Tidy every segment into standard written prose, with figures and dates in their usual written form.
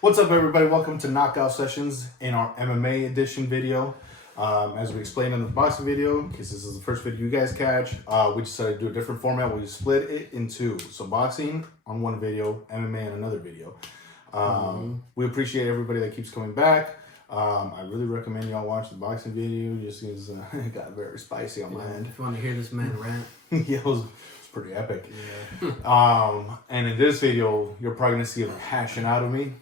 What's up, everybody? Welcome to Knockout Sessions in our MMA edition video. As we explained in the boxing video, in case this is the first video you guys catch, we decided to do a different format where we split it in two. So boxing on one video, MMA on another video. We appreciate everybody that keeps coming back. I really recommend y'all watch the boxing video just because it got very spicy on my end. If you want to hear this man rant. Yeah, it was pretty epic. Yeah. And in this video, you're probably going to see a passion out of me.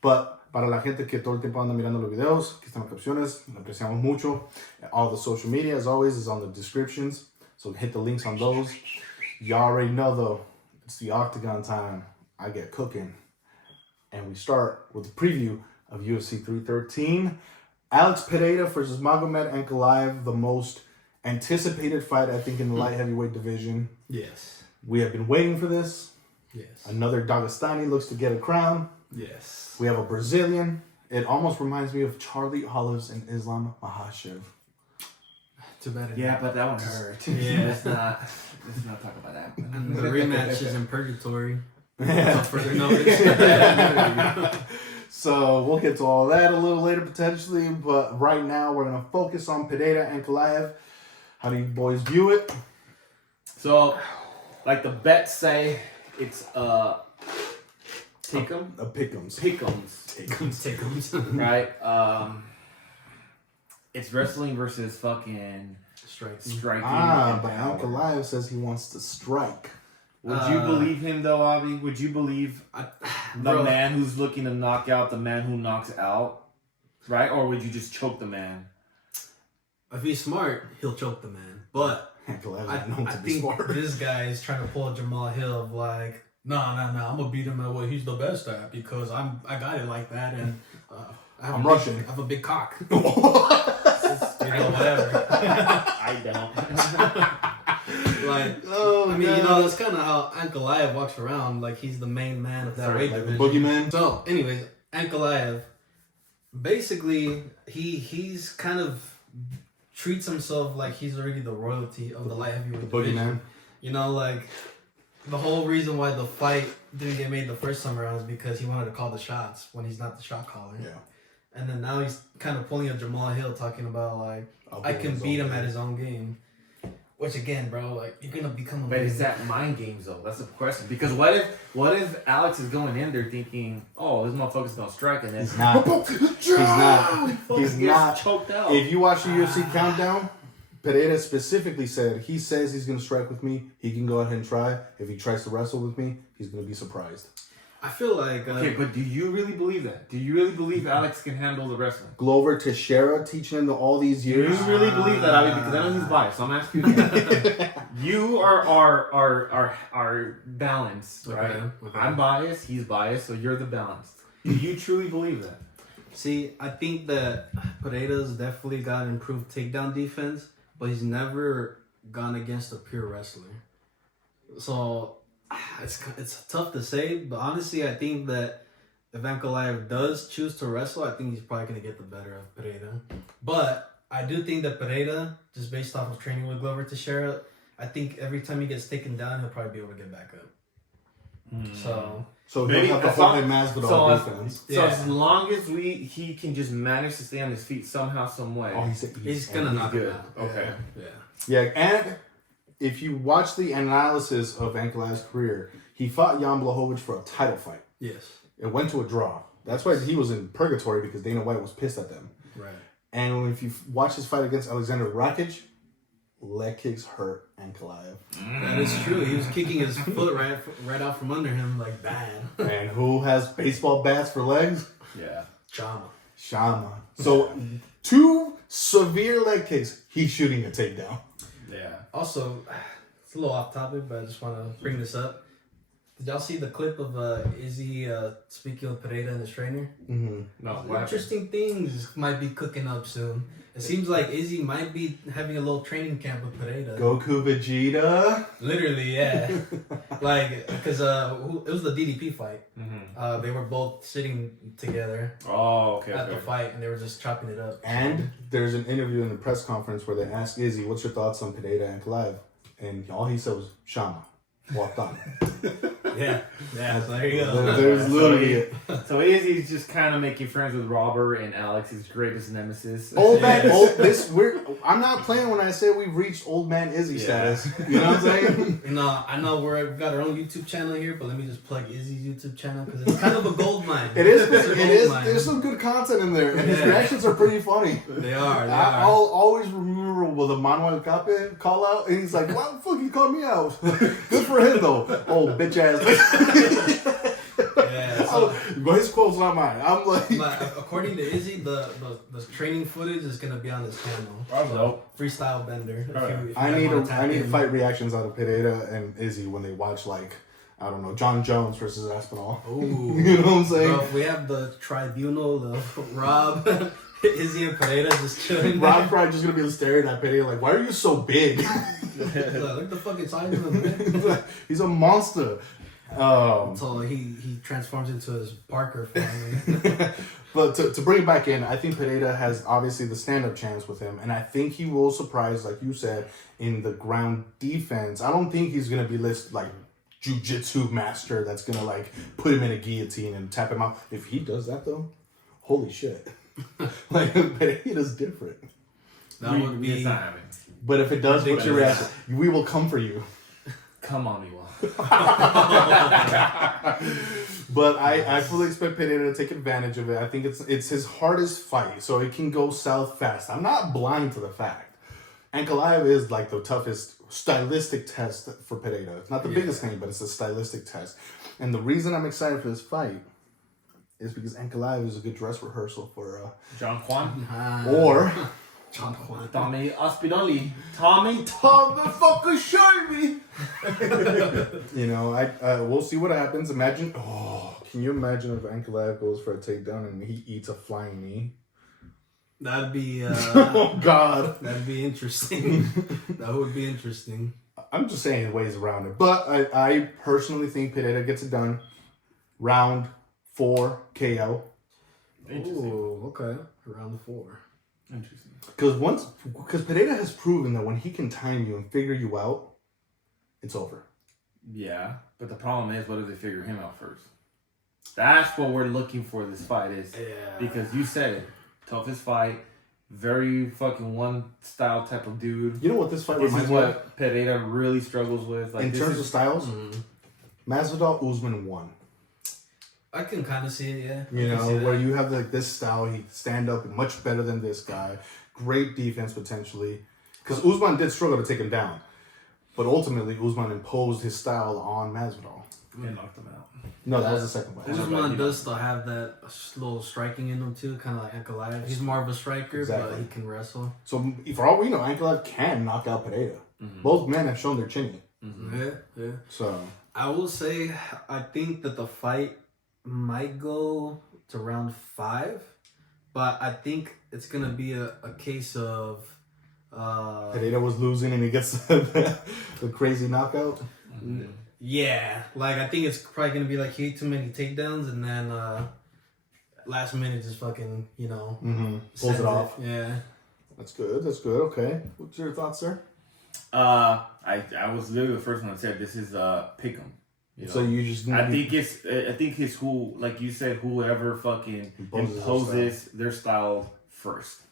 But para la gente que todo el tiempo anda mirando los videos, aquí están las capciones, lo apreciamos mucho. All the social media, as always, is on the descriptions. So hit the links on those. Y'all already know, though, it's the Octagon time. I get cooking. And we start with a preview of UFC 313. Alex Pereira versus Magomed Ankalaev, the most anticipated fight, I think, in the light heavyweight division. Yes. We have been waiting for this. Yes. Another Dagestani looks to get a crown. Yes. We have a Brazilian. It almost reminds me of Charlie Olives and Islam Makhachev. Too bad. Yeah, but that one hurt. Yeah. Let's not talk about that. And the rematch is in purgatory. Yeah. Further notice. So we'll get to all that a little later potentially, but right now we're going to focus on Pereira and Ankalaev. How do you boys view it? So, like the bets say, it's pick'em. A pick'ems. Tickums. Right? It's wrestling versus fucking striking. But Ankalaev says he wants to strike. Would you believe him though, Avi? Would you believe the man who's looking to knock out the man who knocks out? Right? Or would you just choke the man? If he's smart, he'll choke the man. But I think this guy is trying to pull a Jamal Hill of like, nah, I'm gonna beat him at what he's the best at because I got it like that and I'm Russian. I have a big cock. Whatever. I don't. Like, I mean, that's kind of how Ankalaev walks around. Like, he's the main man of that weight division. The boogeyman. So, anyways, Ankalaev, basically, he's kind of treats himself like he's already the royalty of the light heavyweight division. Boogeyman. Like, the whole reason why the fight didn't get made the first time around is because he wanted to call the shots when he's not the shot caller. Yeah. And then now he's kind of pulling a Jamal Hill talking about, like, I can beat him at his own game. Which, again, bro, like, you're going to become a... But is that mind games, though? That's the question. Because what if Alex is going in there thinking, oh, this motherfucker's going to strike, and then... He's not. He's not. Choked out. If you watch the UFC countdown, Pereira specifically said he says he's going to strike with me. He can go ahead and try. If he tries to wrestle with me, he's going to be surprised. I feel like... okay, but do you really believe that? Do you really believe Alex can handle the wrestling? Glover Teixeira teaching him all these Do years. you really believe that, Avi? Because I know he's biased, so I'm asking you again. You are balanced, right? Okay. I'm biased, he's biased, so you're the balanced. Do you truly believe that? See, I think that Pereira's definitely got improved takedown defense, but he's never gone against a pure wrestler. So... It's tough to say, but honestly, I think that if Ankalaev does choose to wrestle, I think he's probably going to get the better of Pereira. But I do think that Pereira, just based off of training with Glover Teixeira, I think every time he gets taken down, he'll probably be able to get back up. So he'll have the whole mask with all defense. So as long as he can just manage to stay on his feet somehow, some way. Oh, he's going to knock him good. out. Okay. Yeah, and... if you watch the analysis of Ankalaev's career, he fought Jan Blachowicz for a title fight. Yes. It went to a draw. That's why he was in purgatory, because Dana White was pissed at them. Right. And if you watch his fight against Alexander Rakic, leg kicks hurt Ankalaev. That is true. He was kicking his foot right out from under him like bad. And who has baseball bats for legs? Yeah. Shama. So 2 severe leg kicks, he's shooting a takedown. Yeah. Also, it's a little off topic, but I just want to bring this up. Did y'all see the clip of Izzy speaking with Pereira and his trainer? Mm-hmm. No. Interesting things might be cooking up soon. It seems like Izzy might be having a little training camp with Pereira. Goku Vegeta. Literally, yeah. Like, because it was the DDP fight. Mm-hmm. They were both sitting together at the fight, and they were just chopping it up. And there's an interview in the press conference where they asked Izzy, what's your thoughts on Pereira and Ankalaev? And all he said was, Shama. Walked on. Yeah. So there you go. There's literally it. So Izzy's just kind of making friends with Robert and Alex, his greatest nemesis. Old man, I'm not playing when I say we've reached old man Izzy status. You know what I'm saying? I know we've got our own YouTube channel here, but let me just plug Izzy's YouTube channel because it's kind of a gold mine. It is. It's a It gold is. mine. There's some good content in there, and his reactions are pretty funny. They are. I'll always remember with the Manuel Cape call out, and he's like, "Why the fuck you called me out?" Good for him though. Oh, bitch ass. But his quote's not mine. I'm like, but according to Izzy, the training footage is gonna be on his channel. So, Freestyle Bender. I need fight reactions out of Pereira and Izzy when they watch I don't know, John Jones versus Aspinall. Ooh. You know what I'm saying? Bro, if we have the tribunal, the Rob, Izzy and Pereira just chilling. Rob's probably just gonna be staring at Pereira like, "Why are you so big?" Look at the fucking size of him, man. He's a monster. So he transforms into his Parker family. But to bring it back in, I think Pereira has obviously the stand-up chance with him, and I think he will surprise, like you said, in the ground defense. I don't think he's gonna be listed like jiu-jitsu master that's gonna like put him in a guillotine and tap him out. If he does that though, holy shit. Like Pereira's different. That would be. But if it does, what's your reaction? We will come for you. Come on, Ilia. But I fully expect Pereira to take advantage of it. I think it's his hardest fight, so it can go south fast. I'm not blind to the fact. Ankalaev is like the toughest stylistic test for Pereira. It's not the biggest thing, but it's a stylistic test. And the reason I'm excited for this fight is because Ankalaev is a good dress rehearsal for John Juan or John Juan. Tommy Aspinalli. Tommy fucking show me. You know, we'll see what happens. Can you imagine if Ankalaev goes for a takedown and he eats a flying knee? That'd be. Oh God, that'd be interesting. That would be interesting. I'm just saying ways around it, but I personally think Pereira gets it done. Round 4 KO. Oh, okay. Round 4. Interesting. Because Pereira has proven that when he can time you and figure you out, it's over. Yeah, but the problem is, what if they figure him out first? That's what we're looking for. This fight is because you said it, toughest fight, very fucking one style type of dude. You know what this fight This reminds is me of? what Pereira really struggles with. Like In terms of styles, Mm-hmm. Masvidal Usman won. I can kind of see it, yeah. You know, where you have like this style, he stand up much better than this guy. Great defense potentially. Because Usman did struggle to take him down. But ultimately, Usman imposed his style on Masvidal. and knocked him out. No, that was the second fight. Usman does still have that little striking in him too, kind of like Ankalaev. He's more of a striker, Exactly. but he can wrestle. So, for all we know, Ankalaev can knock out Pereira. Mm-hmm. Both men have shown their chinny. Mm-hmm. Yeah. So, I will say, I think that the fight might go to round 5, but I think it's gonna be a case of Pereira was losing and he gets the crazy knockout. Mm-hmm. Yeah, like I think it's probably gonna be like he ate too many takedowns and then last minute just fucking Pulls sends it off. Yeah, That's good. Okay. What's your thoughts, sir? I was literally the first one that said this is pick'em. You know? So you just I think it's who, like you said, whoever fucking imposes their style first.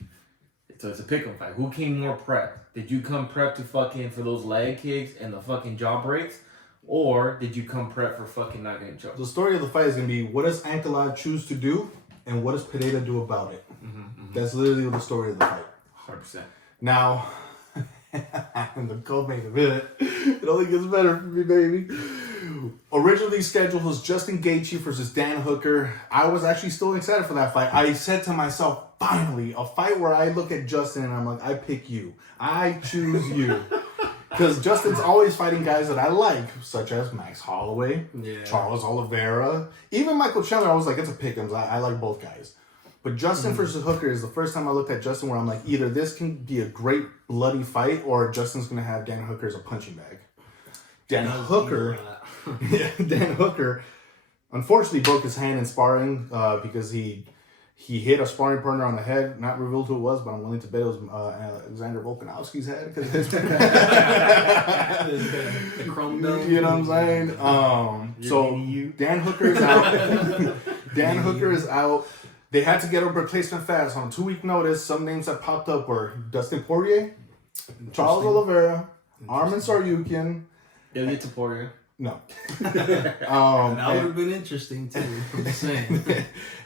So it's a pick'em fight. Who came more prepped? Did you come prepped to fucking for those leg kicks and the fucking jaw breaks? Or did you come prepped for fucking not getting choked? The story of the fight is going to be what does Ankalaev choose to do and what does Pereira do about it. That's literally the story of the fight. 100%. Now, in the co-main event, it only gets better for me, baby. Originally scheduled was Justin Gaethje versus Dan Hooker. I was actually still excited for that fight. I said to myself, finally, a fight where I look at Justin and I'm like, I pick you. I choose you. Because Justin's always fighting guys that I like, such as Max Holloway, Charles Oliveira, even Michael Chandler. I was like, it's a pick'em. I like both guys. But Justin versus Hooker is the first time I looked at Justin where I'm like, either this can be a great bloody fight or Justin's going to have Dan Hooker as a punching bag. Dan Hooker, unfortunately broke his hand in sparring because he He hit a sparring partner on the head. Not revealed who it was, but I'm willing to bet it was Alexander Volkanovski's head. The chrome dome. You know what I'm saying? So Dan Hooker is out. Dan Hooker is out. They had to get a replacement fast on a 2-week notice. Some names that popped up were Dustin Poirier, Charles Oliveira, Arman Tsarukyan. Ilia Topuria. No. That would have been interesting too. I'm just saying.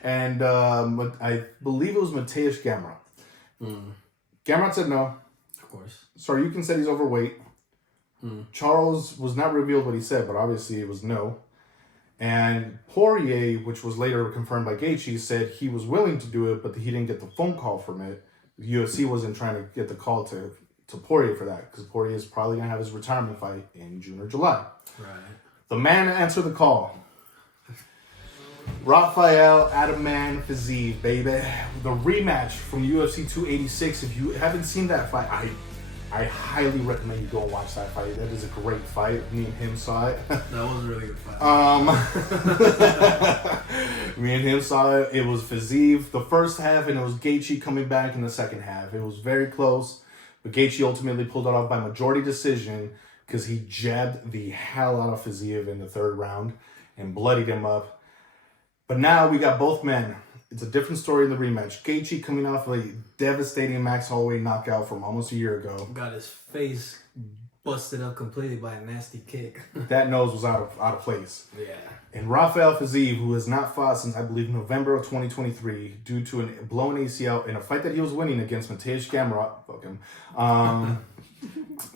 And I believe it was Mateusz Gamrot. Gamrot said no. Of course. Tsarukyan said he's overweight. Charles was not revealed what he said, but obviously it was no. And Poirier, which was later confirmed by Gaethje, said he was willing to do it, but he didn't get the phone call from it. The UFC wasn't trying to get the call to Poirier for that, because Poirier is probably going to have his retirement fight in June or July. Right. The man answered the call. Rafael Adaman Fiziev, baby. The rematch from UFC 286. If you haven't seen that fight, I highly recommend you go and watch that fight. That is a great fight. Me and him saw it. That was a really good fight. Me and him saw it. It was Fiziev the first half, and it was Gaethje coming back in the second half. It was very close, but Gaethje ultimately pulled it off by majority decision because he jabbed the hell out of Fiziev in the third round and bloodied him up. But now we got both men. It's a different story in the rematch. Gaethje coming off a devastating Max Holloway knockout from almost a year ago. Got his face busted up completely by a nasty kick. That nose was out of place. Yeah. And Rafael Fiziev, who has not fought since, I believe, November of 2023, due to a blown ACL in a fight that he was winning against Mateusz Gamrot. Fuck him.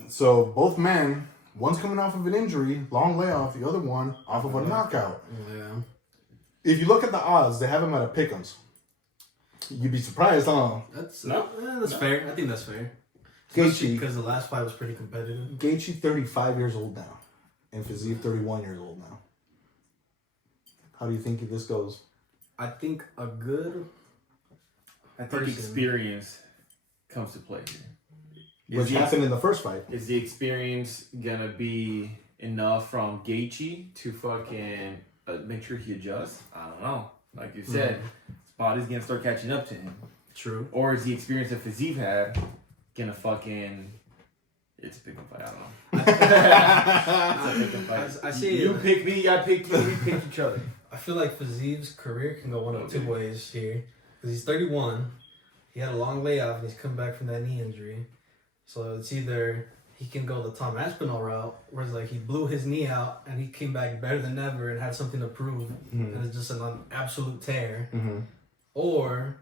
So both men, one's coming off of an injury, long layoff, the other one off of a knockout. Yeah. If you look at the odds, they have him at a pick'ems. You'd be surprised, huh? That's fair. I think that's fair. Gaethje, Because the last fight was pretty competitive. Gaethje 35 years old now, and Fiziev 31 years old now. How do you think this goes? I think a good I think experience comes to play here. Which happened in the first fight. Is the experience gonna be enough from Gaethje to fucking make sure he adjusts? I don't know. Like you said, his body's gonna start catching up to him. True. Or is the experience that Fiziev had gonna fucking... It's a pick-up fight, I don't know. It's a pick-up fight. I see you pick me, I pick you, we pick each other. I feel like Fiziev's career can go one of two ways here. Because he's 31. He had a long layoff and he's come back from that knee injury. So it's either he can go the Tom Aspinall route, where it's like he blew his knee out and he came back better than ever and had something to prove. And it's just an absolute tear. Or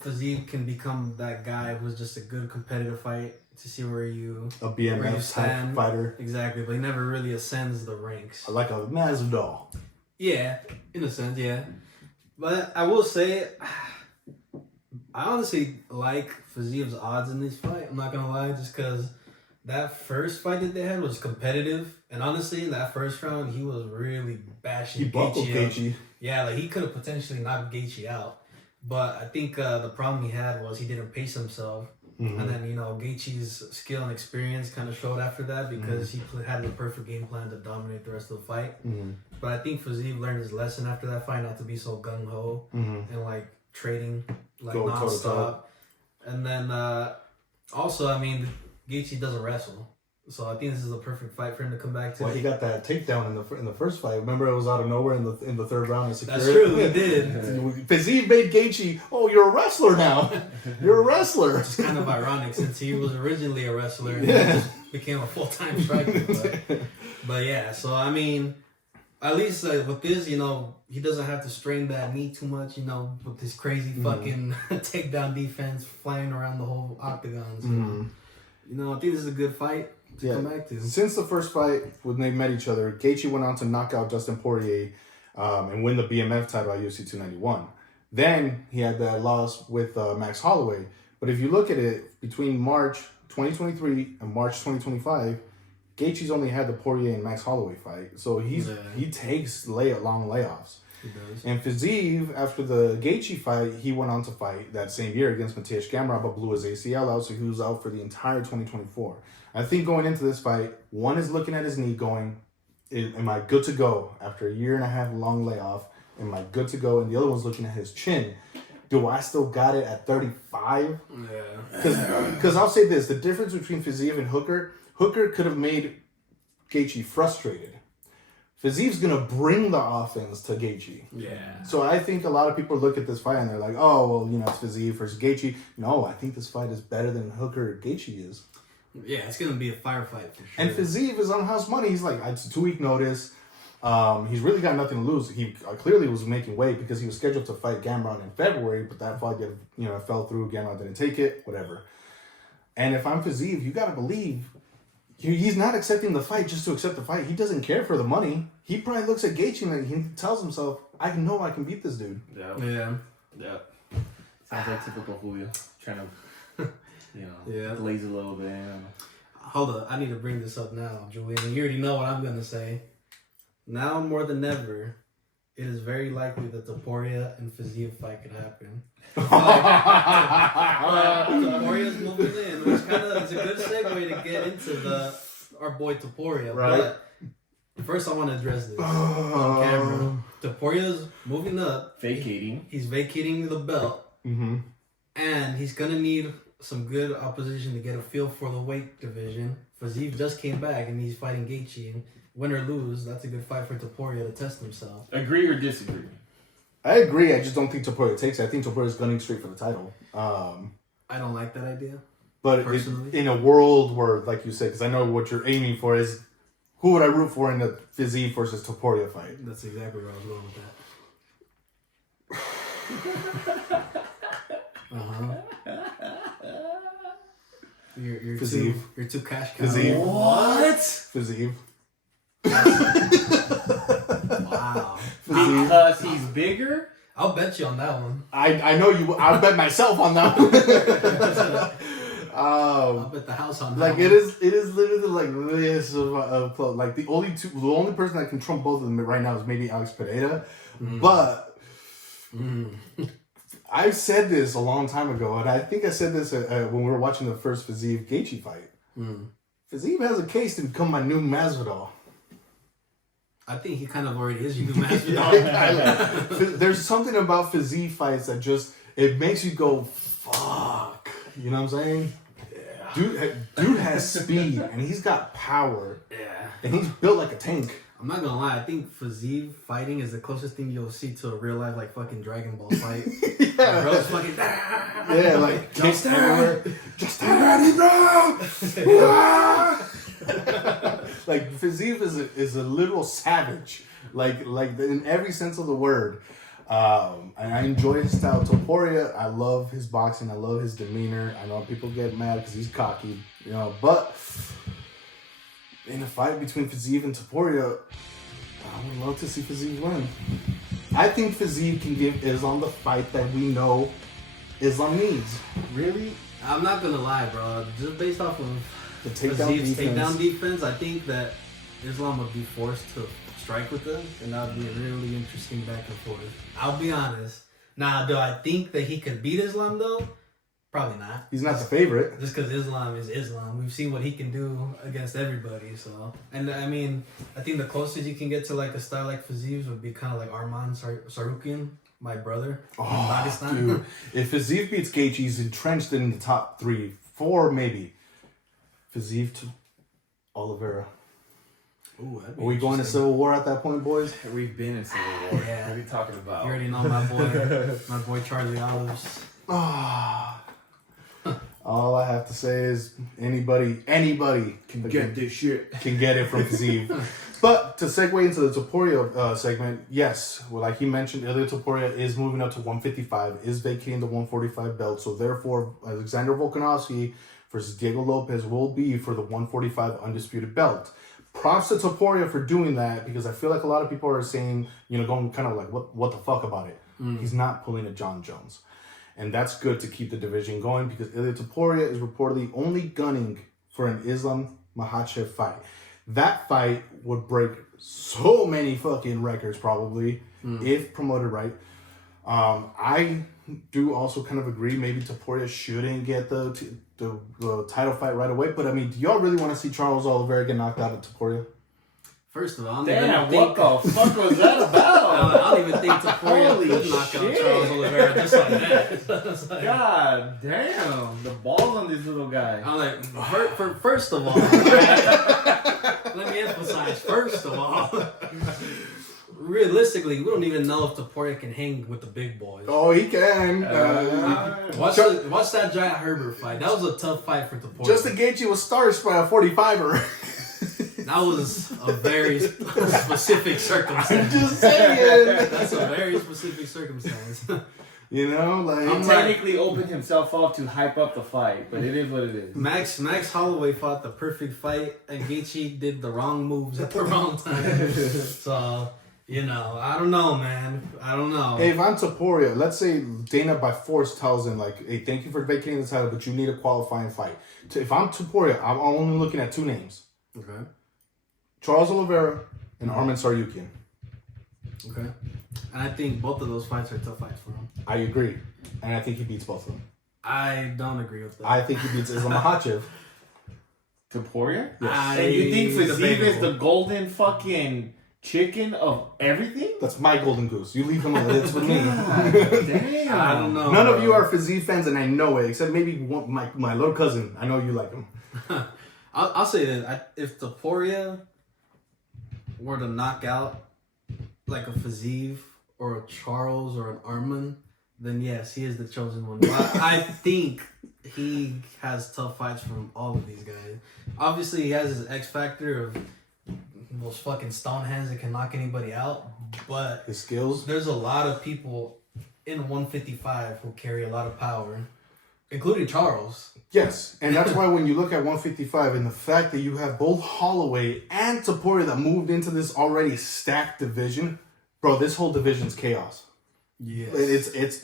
Fiziev can become that guy who's just a good competitive fight to see where you... A BMF type fighter. Exactly, but he never really ascends the ranks. Like a Masvidal. Yeah, in a sense, yeah. But I will say, I honestly like Fiziev's odds in this fight. I'm not going to lie, just because that first fight that they had was competitive. And honestly, in that first round, he was really bashing Gaethje. Yeah, like he could have potentially knocked Gaethje out. But I think the problem he had was he didn't pace himself. And then, Gaethje's skill and experience kind of showed after that because he had the perfect game plan to dominate the rest of the fight. But I think Fiziev learned his lesson after that fight, not to be so gung-ho and, like, trading, like, nonstop. And then, also, I mean, Gaethje doesn't wrestle. So I think this is the perfect fight for him to come back to. Well, he got that takedown in the first fight. Remember, it was out of nowhere in the third round. That's true, he did. Fiziev made Gaethje, oh, you're a wrestler now. You're a wrestler. It's kind of ironic since he was originally a wrestler and then just became a full-time striker. But yeah, so I mean, at least with this, he doesn't have to strain that knee too much, with this crazy fucking takedown defense flying around the whole octagon. So, I think this is a good fight. Come back to. Since the first fight when they met each other, Gaethje went on to knock out Dustin Poirier and win the BMF title at UFC 291. Then he had that loss with Max Holloway. But if you look at it, between March 2023 and March 2025, Gaethje's only had the Poirier and Max Holloway fight. So he takes long layoffs. He does. And Fiziev, after the Gaethje fight, he went on to fight that same year against Mateusz Gamrot, but blew his ACL out, so he was out for the entire 2024. I think going into this fight, one is looking at his knee going, am I good to go? After a year and a half long layoff, am I good to go? And the other one's looking at his chin. do I still got it at 35? Yeah. Because I'll say this, the difference between Fiziev and Hooker could have made Gaethje frustrated. Fiziev's going to bring the offense to Gaethje. Yeah. So I think a lot of people look at this fight and they're like, oh, well, you know, it's Fiziev versus Gaethje. No, I think this fight is better than Hooker Gaethje is. Yeah, it's going to be a firefight for sure. And Fiziev is on house money. He's like, it's a 2-week notice. He's really got nothing to lose. He clearly was making weight because he was scheduled to fight Gamrot in February, but that fight fell through. Gamrot didn't take it, whatever. And if I'm Fiziev, you got to believe he's not accepting the fight just to accept the fight. He doesn't care for the money. He probably looks at Gaethje and he tells himself, I know I can beat this dude. Yeah. Sounds like typical Julio. Trying to, glaze a little bit. Hold up. I need to bring this up now, Julian. You already know what I'm going to say. Now more than ever, it is very likely that the Topuria and Fiziev fight could happen. Topuria's moving in, which it's a good segue to get into our boy Topuria. Right. But first, I want to address this on camera. Topuria's moving up. Vacating. He's vacating the belt. Mm-hmm. And he's going to need some good opposition to get a feel for the weight division. Fiziev just came back and he's fighting Gaethje. Win or lose, that's a good fight for Topuria to test himself. Agree or disagree? I agree. I just don't think Topuria takes it. I think Topuria's gunning straight for the title. I don't like that idea. But in a world where, like you said, because I know what you're aiming for is who would I root for in the Fiziev versus Topuria fight? That's exactly where I was going with that. You're Fiziev. You're too cash cow. Fiziev. What? Fiziev. Wow. Fiziev. Because he's bigger? I'll bet you on that one. I know you. I'll bet myself on that one. I'll bet the house on that like one. it is literally like this of like the only person that can trump both of them right now is maybe Alex Pereira, but I said this a long time ago, and I think I said this when we were watching the first Fiziev Gaethje fight. Fiziev has a case to become my new Masvidal. I think he kind of already is your new Masvidal. There's something about Fiziev fights that just it makes you go fuck. You know what I'm saying? Yeah. Dude has speed and he's got power. Yeah. And he's built like a tank. I'm not gonna lie, I think Fiziev fighting is the closest thing you'll see to a real life like fucking Dragon Ball fight. Yeah. Bro's fucking yeah, like just everywhere. Just ready, bro. Like Fiziev is a literal savage. Like in every sense of the word. And I enjoy his style. Topuria, I love his boxing. I love his demeanor. I know people get mad because he's cocky, you know. But in a fight between Fiziev and Topuria, I would love to see Fiziev win. I think Fiziev can give Islam the fight that we know Islam needs. Really? I'm not gonna lie, bro. Just based off of The takedown defense, I think that Islam would be forced to strike with them, and that would be a really interesting back and forth. I'll be honest. Now, do I think that he could beat Islam though? Probably not. He's not the favorite. Just because Islam is Islam. We've seen what he can do against everybody. So, and I mean, I think the closest you can get to like a style like Fiziev would be kind of like Arman Sarukian, my brother. Oh, dude. If Fiziev beats Gaethje, he's entrenched in the top 3, 4 maybe. Fiziev to Oliveira. Ooh, Are we going to Civil War at that point, boys? We've been in Civil War. Yeah. What are you talking about? You already know my boy Charlie Olives. All I have to say is anybody can Get this shit. can get it from Fiziev. But to segue into the Topuria segment, yes, well, like he mentioned earlier, Topuria is moving up to 155, is vacating the 145 belt. So therefore, Alexander Volkanovski versus Diego Lopez will be for the 145 undisputed belt. Props to Topuria for doing that, because I feel like a lot of people are saying, going kind of like, what the fuck about it? He's not pulling a John Jones. And that's good to keep the division going, because Ilia Topuria is reportedly only gunning for an Islam Makhachev fight. That fight would break so many fucking records probably, if promoted right. I do also kind of agree maybe Topuria shouldn't get the title fight right away. But I mean, do y'all really want to see Charles Oliveira get knocked out of Topuria? First of all, damn, what the fuck was that about? I don't even think Topuria Holy could knock out shit. Charles Oliveira just like that. It's like, God damn, the balls on this little guy. I'm like, first of all, let me emphasize, first of all, realistically, we don't even know if Topuria can hang with the big boys. Oh, he can. Watch that Giant Herbert fight. That was a tough fight for Topuria. Justin Gaethje was starched by a 45er. That was a very specific circumstance. I'm just saying. That's a very specific circumstance. You know, like He technically opened himself up to hype up the fight, but it is what it is. Max Holloway fought the perfect fight, and Gaethje did the wrong moves at the wrong time. So, you know, I don't know, man. I don't know. Hey, if I'm Topuria, let's say Dana by force tells him, like, hey, thank you for vacating the title, but you need a qualifying fight. If I'm Topuria, I'm only looking at two names. Okay. Charles Oliveira and Arman Tsarukyan. Okay. And I think both of those fights are tough fights for him. I agree. And I think he beats both of them. I don't agree with that. I think he beats Islam Makhachev. Topuria? Yes. And you think Fiziev is Debatable. the golden fucking chicken of everything? That's my golden goose. You leave him alone. It's with me. Damn. I don't know. None of you are Fiziev fans, and I know it, except maybe one, my little cousin. I know you like him. I'll say this. If Topuria were to knock out like a Fiziev or a Charles or an Arman, then yes, he is the chosen one. But I think he has tough fights from all of these guys. Obviously, he has his X factor of those fucking stone hands that can knock anybody out. But His skills. there's a lot of people in 155 who carry a lot of power, including Charles. Yes, and that's why when you look at 155 and the fact that you have both Holloway and Topuria that moved into this already stacked division, bro, this whole division's chaos. Yes.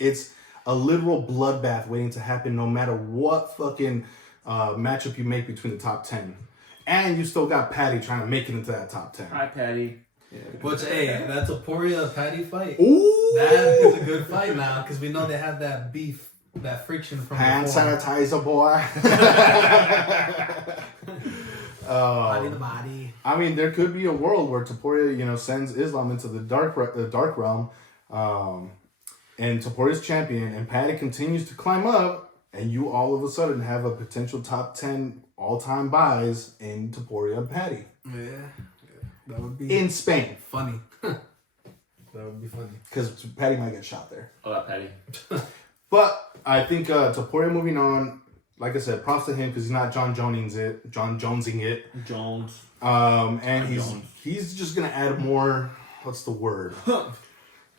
It's a literal bloodbath waiting to happen no matter what fucking matchup you make between the top 10. And you still got Patty trying to make it into that top 10. Hi, Patty. Which, hey, that's a Topuria Patty fight. Ooh! That is a good fight now because we know they have that beef, that friction from Hand before. sanitizer, boy. Body to body. I mean, there could be a world where Topuria, sends Islam into the dark realm, and Topuria's champion, and Patty continues to climb up, and you all of a sudden have a potential top 10 all-time buys in Topuria and Patty. Yeah, that would be In Spain. funny. That would be funny. Because Patty might get shot there. Oh, that Patty. But I think Topuria moving on, like I said, props to him because he's not John Jonesing it. Jones. And Jones. he's just gonna add more. What's the word?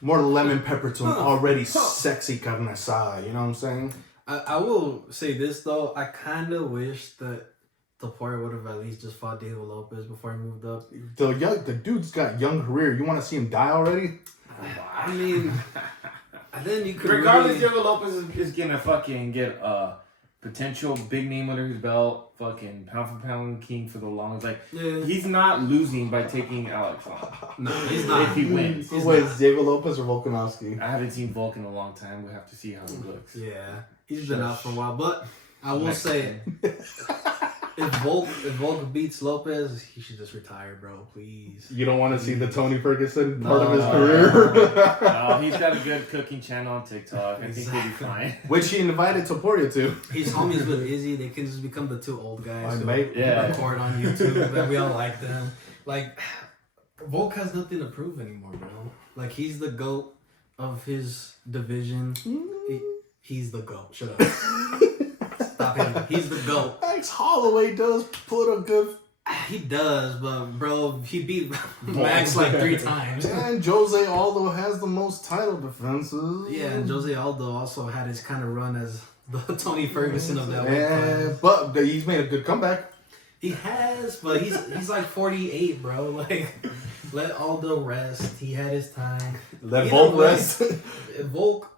More lemon pepper to an already sexy carne asada. You know what I'm saying? I will say this though. I kind of wish that Topuria would have at least just fought Diego Lopez before he moved up. The dude's got young career. You want to see him die already? I mean, and then you could Regardless, really... Diego Lopez is gonna fucking get a potential big name under his belt, fucking pound for pound king for the longest. Like, Yeah. he's not losing by taking Alex off. No, he's not. If he wins. He's Wait, not. it's Diego Lopez or Volkanovski? I haven't seen Volk in a long time. We have to see how he looks. Yeah, he's been out for a while, but I will say, if Volk beats Lopez, he should just retire, bro. Please. You don't want to see the Tony Ferguson part of his No. career? No, he's got a good cooking channel on TikTok. I think he'll be fine. Which he invited Topuria to. He's homies with Izzy. They can just become the two old guys who Yeah. record on YouTube, and we all like them. Like, Volk has nothing to prove anymore, bro. Like, he's the GOAT of his division. He's the GOAT. Shut up. Stop him. He's the GOAT. Max Holloway does put a good. He does, but bro, he beat Max like 3 times. And Jose Aldo has the most title defenses. Yeah, and Jose Aldo also had his kind of run as the Tony Ferguson of that weight Yeah, class. but he's made a good comeback. He has, but he's like 48, bro. Like, let Aldo rest. He had his time. Let Either Volk way, rest. Volk,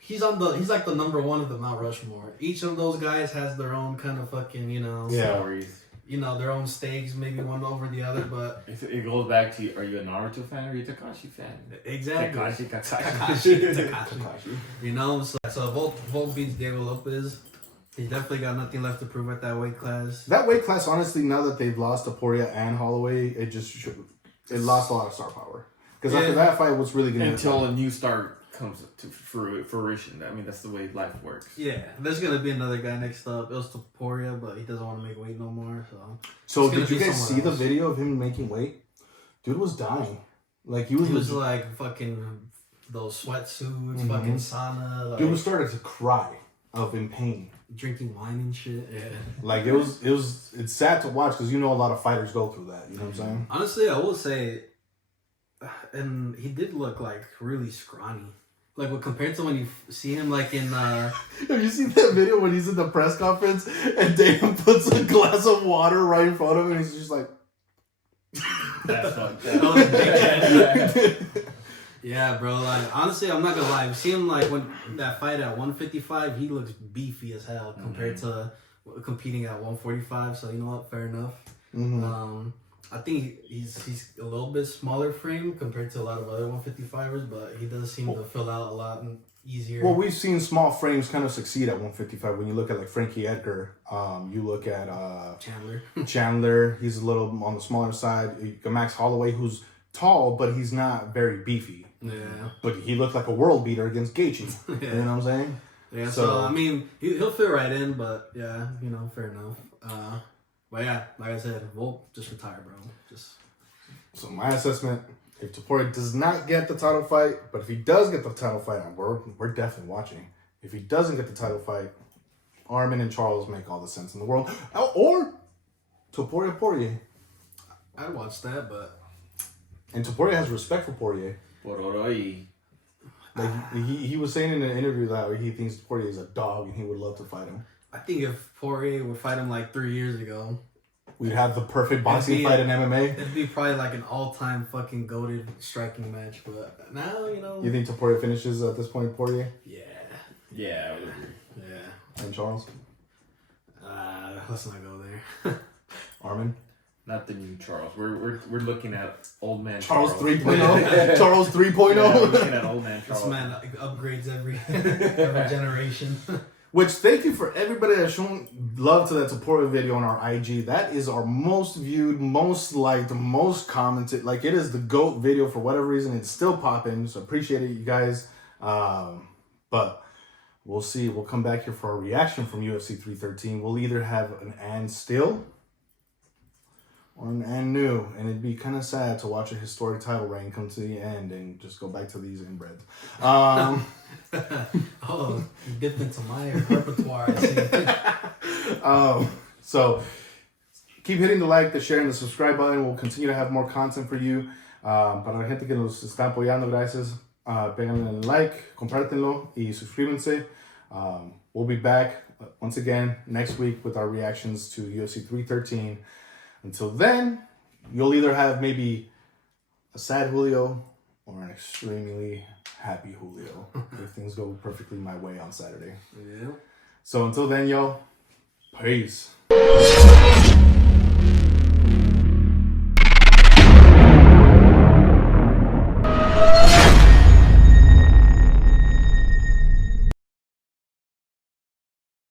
he's like the number one of the Mount Rushmore. Each of those guys has their own kind of fucking, Yeah. Stories. Their own stakes, maybe one over the other, but It goes back to, are you a Naruto fan or are you a Takashi fan? exactly. Takashi. Takashi. So Volk beats Diego Lopez. He's definitely got nothing left to prove at that weight class. That weight class, honestly, now that they've lost Topuria and Holloway, it lost a lot of star power. Because after that fight, what's really going to until a new start comes to fruition. I mean, that's the way life works. Yeah, there's gonna be another guy next up. It was Topuria, but he doesn't want to make weight no more. So did you guys see the video of him making weight? Dude was dying. Like he was like fucking those sweatsuits, fucking sauna. Like, dude was starting to cry in pain, drinking wine and shit. Yeah, like it's sad to watch because you know a lot of fighters go through that. You know what I'm saying? Honestly, I will say, and he did look like really scrawny. Like, compared to when you see him, like, in, Have you seen that video when he's in the press conference and Dana puts a glass of water right in front of him and he's just like... That's fucked up. Yeah, bro, like, honestly, I'm not gonna lie. You see him, like, when that fight at 155, he looks beefy as hell compared to competing at 145, so you know what, fair enough. I think he's a little bit smaller frame compared to a lot of other 155ers, but he does seem to fill out a lot easier. Well, we've seen small frames kind of succeed at 155. When you look at like Frankie Edgar, you look at Chandler, he's a little on the smaller side. You got Max Holloway, who's tall, but he's not very beefy. Yeah. But he looked like a world beater against Gaethje. Yeah. You know what I'm saying? Yeah, so I mean, he'll fit right in, but yeah, you know, fair enough. But yeah, like I said, we'll just retire, bro. So my assessment, if Topuria does not get the title fight, but if he does get the title fight, we're definitely watching. If he doesn't get the title fight, Armin and Charles make all the sense in the world. Or Topuria Poirier. I'd watch that, but... And Topuria has respect for Poirier. Like he was saying in an interview that he thinks Poirier is a dog and he would love to fight him. I think if Poirier would fight him like 3 years ago, we'd have the perfect boxing fight in MMA. It'd be probably like an all-time fucking goated striking match, but now, you know... You think Topuria finishes at this point, Poirier? Yeah. Yeah, I would agree. Yeah. And Charles? Let's not go there. Armin? Not the new Charles. We're looking at old man Charles Charles 3.0. Charles 3.0. Yeah, we're looking at old man Charles. This man upgrades every generation. Which, thank you for everybody that's shown love to that Topuria video on our IG. That is our most viewed, most liked, most commented. Like, it is the GOAT video for whatever reason. It's still popping, so appreciate it, you guys. But we'll see. We'll come back here for our reaction from UFC 313. We'll either have an and still or an and new. And it'd be kind of sad to watch a historic title reign come to the end and just go back to these inbreds. Oh, you dipped into my repertoire, I see. So keep hitting the like, the share, and the subscribe button. We'll continue to have more content for you. Para la gente que nos está apoyando, gracias. Péganle el like, compártenlo, y suscríbanse. We'll be back once again next week with our reactions to UFC 313. Until then, you'll either have maybe a sad Julio or an extremely happy Julio if things go perfectly my way on Saturday. Yeah. So until then, y'all, peace.